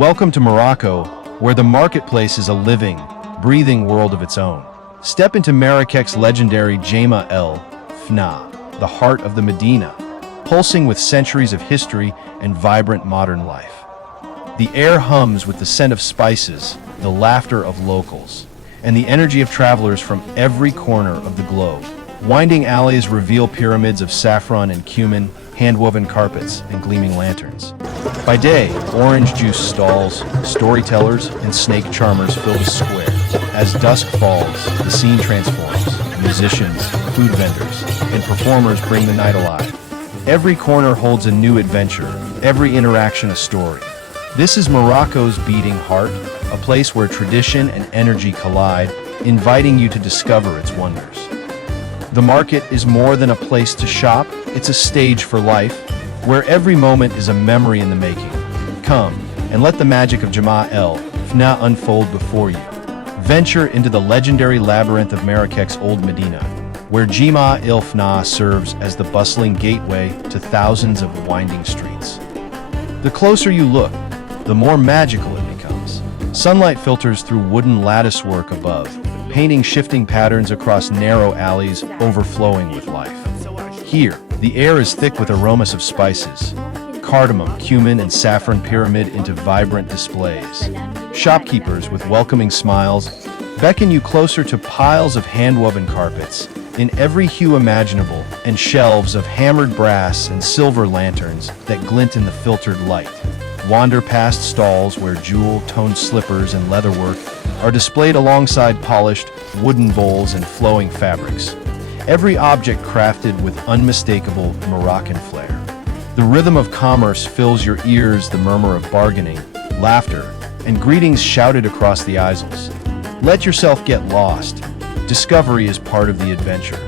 Welcome to Morocco, where the marketplace is a living, breathing world of its own. Step into Marrakech's legendary Jemaa el-Fnaa, the heart of the Medina, pulsing with centuries of history and vibrant modern life. The air hums with the scent of spices, the laughter of locals, and the energy of travelers from every corner of the globe. Winding alleys reveal pyramids of saffron and cumin, handwoven carpets, and gleaming lanterns. By day, orange juice stalls, storytellers, and snake charmers fill the square. As dusk falls, the scene transforms. Musicians, food vendors, and performers bring the night alive. Every corner holds a new adventure, every interaction a story. This is Morocco's beating heart, a place where tradition and energy collide, inviting you to discover its wonders. The market is more than a place to shop, it's a stage for life, where every moment is a memory in the making. Come, and let the magic of Jemaa el-Fnaa unfold before you. Venture into the legendary Labyrinth of Marrakech's Old Medina, where Jemaa el-Fnaa serves as the bustling gateway to thousands of winding streets. The closer you look, the more magical it becomes. Sunlight filters through wooden latticework above, painting shifting patterns across narrow alleys overflowing with life. Here, the air is thick with aromas of spices. Cardamom, cumin, and saffron pyramid into vibrant displays. Shopkeepers with welcoming smiles beckon you closer to piles of handwoven carpets in every hue imaginable and shelves of hammered brass and silver lanterns that glint in the filtered light. Wander past stalls where jewel-toned slippers and leatherwork are displayed alongside polished wooden bowls and flowing fabrics. Every object crafted with unmistakable Moroccan flair. The rhythm of commerce fills your ears, the murmur of bargaining, laughter, and greetings shouted across the aisles. Let yourself get lost. Discovery is part of the adventure.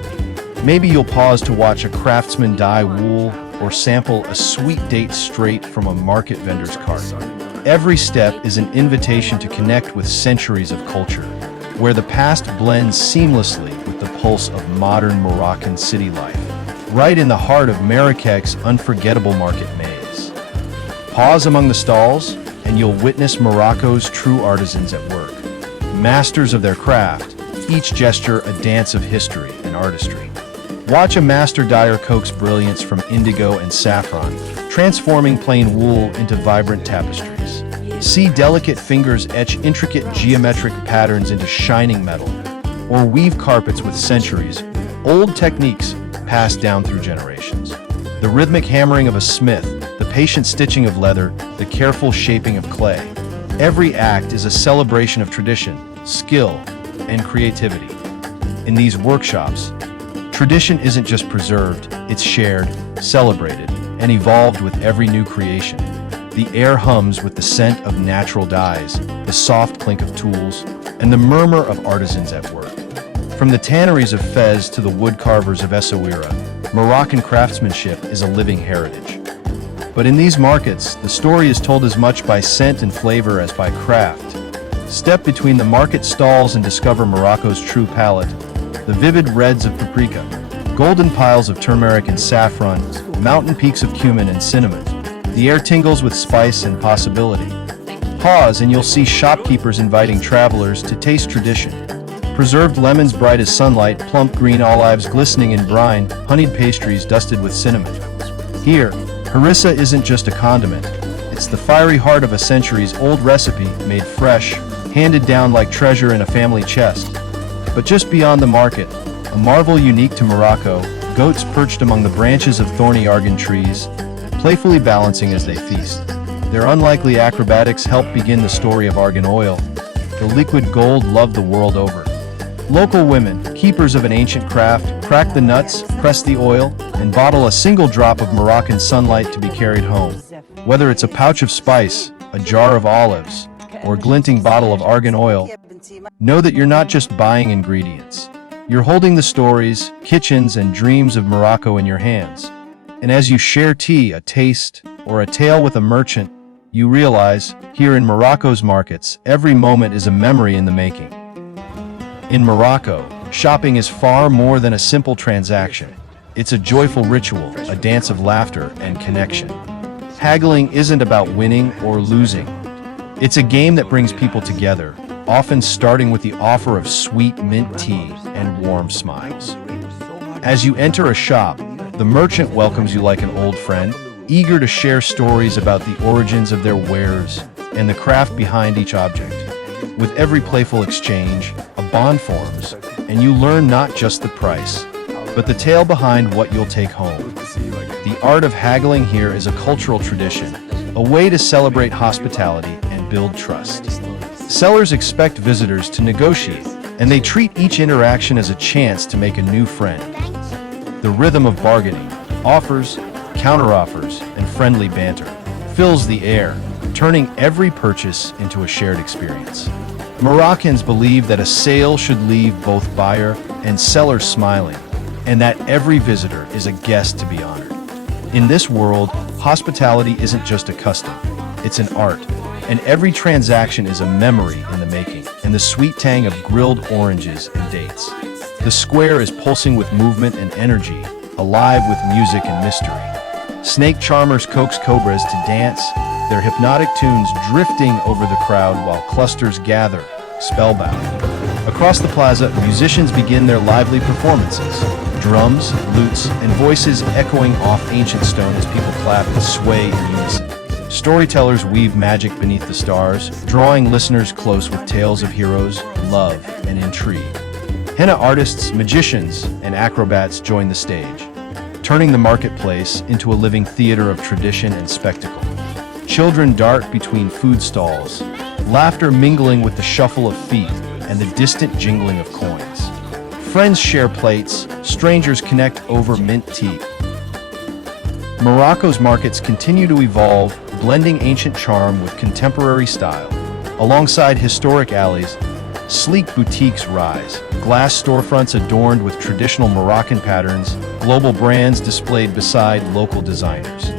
Maybe you'll pause to watch a craftsman dye wool or sample a sweet date straight from a market vendor's cart. Every step is an invitation to connect with centuries of culture, where the past blends seamlessly with the pulse of modern Moroccan city life, right in the heart of Marrakech's unforgettable market maze. Pause among the stalls, and you'll witness Morocco's true artisans at work, masters of their craft, each gesture a dance of history and artistry. Watch a master dyer coax brilliance from indigo and saffron, transforming plain wool into vibrant tapestries. See delicate fingers etch intricate geometric patterns into shining metal, or weave carpets with centuries-old techniques passed down through generations. The rhythmic hammering of a smith, the patient stitching of leather, the careful shaping of clay. Every act is a celebration of tradition, skill, and creativity. In these workshops, tradition isn't just preserved, it's shared, celebrated, and evolved with every new creation. The air hums with the scent of natural dyes, the soft clink of tools, and the murmur of artisans at work. From the tanneries of Fez to the wood carvers of Essaouira, Moroccan craftsmanship is a living heritage. But in these markets, the story is told as much by scent and flavor as by craft. Step between the market stalls and discover Morocco's true palette, the vivid reds of paprika, golden piles of turmeric and saffron, mountain peaks of cumin and cinnamon. The air tingles with spice and possibility. Pause and you'll see shopkeepers inviting travelers to taste tradition. Preserved lemons bright as sunlight, plump green olives glistening in brine, honeyed pastries dusted with cinnamon. Here, harissa isn't just a condiment. It's the fiery heart of a centuries-old recipe made fresh, handed down like treasure in a family chest. But just beyond the market, a marvel unique to Morocco, goats perched among the branches of thorny argan trees, playfully balancing as they feast. Their unlikely acrobatics help begin the story of argan oil, the liquid gold loved the world over. Local women, keepers of an ancient craft, crack the nuts, press the oil, and bottle a single drop of Moroccan sunlight to be carried home. Whether it's a pouch of spice, a jar of olives, or a glinting bottle of argan oil, know that you're not just buying ingredients. You're holding the stories, kitchens, and dreams of Morocco in your hands. And as you share tea, a taste, or a tale with a merchant, you realize, here in Morocco's markets, every moment is a memory in the making. In Morocco, shopping is far more than a simple transaction. It's a joyful ritual, a dance of laughter and connection. Haggling isn't about winning or losing. It's a game that brings people together, often starting with the offer of sweet mint tea and warm smiles. As you enter a shop, the merchant welcomes you like an old friend, eager to share stories about the origins of their wares and the craft behind each object. With every playful exchange, a bond forms, and you learn not just the price, but the tale behind what you'll take home. The art of haggling here is a cultural tradition, a way to celebrate hospitality and build trust. Sellers expect visitors to negotiate, and they treat each interaction as a chance to make a new friend. The rhythm of bargaining, offers, counteroffers, and friendly banter fills the air, turning every purchase into a shared experience. Moroccans believe that a sale should leave both buyer and seller smiling, and that every visitor is a guest to be honored. In this world, hospitality isn't just a custom, it's an art, and every transaction is a memory in the making, and the sweet tang of grilled oranges and dates. The square is pulsing with movement and energy, alive with music and mystery. Snake charmers coax cobras to dance, their hypnotic tunes drifting over the crowd while clusters gather, spellbound. Across the plaza, musicians begin their lively performances. Drums, lutes, and voices echoing off ancient stone as people clap and sway in unison. Storytellers weave magic beneath the stars, drawing listeners close with tales of heroes, love, and intrigue. Henna artists, magicians, and acrobats join the stage, turning the marketplace into a living theater of tradition and spectacle. Children dart between food stalls, laughter mingling with the shuffle of feet and the distant jingling of coins. Friends share plates, strangers connect over mint tea. Morocco's markets continue to evolve, blending ancient charm with contemporary style. Alongside historic alleys, sleek boutiques rise, glass storefronts adorned with traditional Moroccan patterns, global brands displayed beside local designers.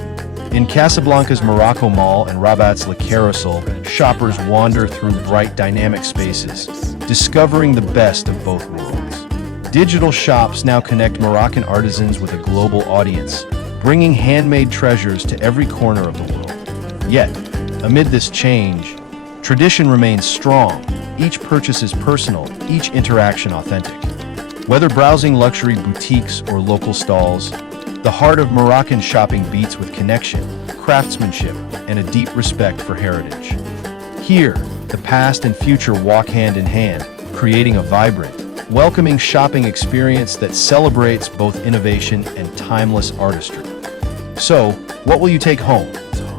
In Casablanca's Morocco Mall and Rabat's Le Carousel, shoppers wander through bright, dynamic spaces, discovering the best of both worlds. Digital shops now connect Moroccan artisans with a global audience, bringing handmade treasures to every corner of the world. Yet, amid this change, tradition remains strong. Each purchase is personal, each interaction authentic. Whether browsing luxury boutiques or local stalls, the heart of Moroccan shopping beats with connection, craftsmanship, and a deep respect for heritage. Here, the past and future walk hand in hand, creating a vibrant, welcoming shopping experience that celebrates both innovation and timeless artistry. So, what will you take home?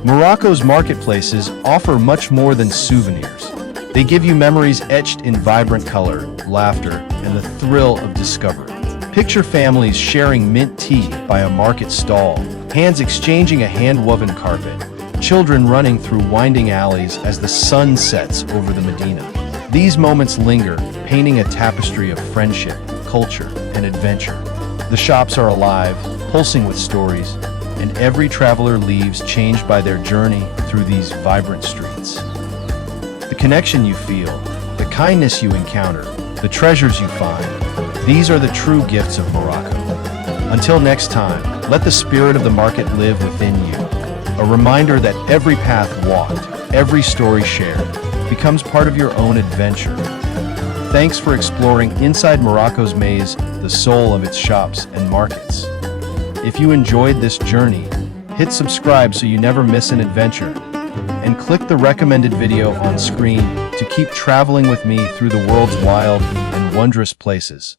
Morocco's marketplaces offer much more than souvenirs. They give you memories etched in vibrant color, laughter, and the thrill of discovery. Picture families sharing mint tea by a market stall, hands exchanging a hand-woven carpet, children running through winding alleys as the sun sets over the Medina. These moments linger, painting a tapestry of friendship, culture, and adventure. The shops are alive, pulsing with stories, and every traveler leaves changed by their journey through these vibrant streets. The connection you feel, the kindness you encounter, the treasures you find, these are the true gifts of Morocco. Until next time, let the spirit of the market live within you. A reminder that every path walked, every story shared, becomes part of your own adventure. Thanks for exploring inside Morocco's maze, the soul of its shops and markets. If you enjoyed this journey, hit subscribe so you never miss an adventure, and click the recommended video on screen to keep traveling with me through the world's wild and wondrous places.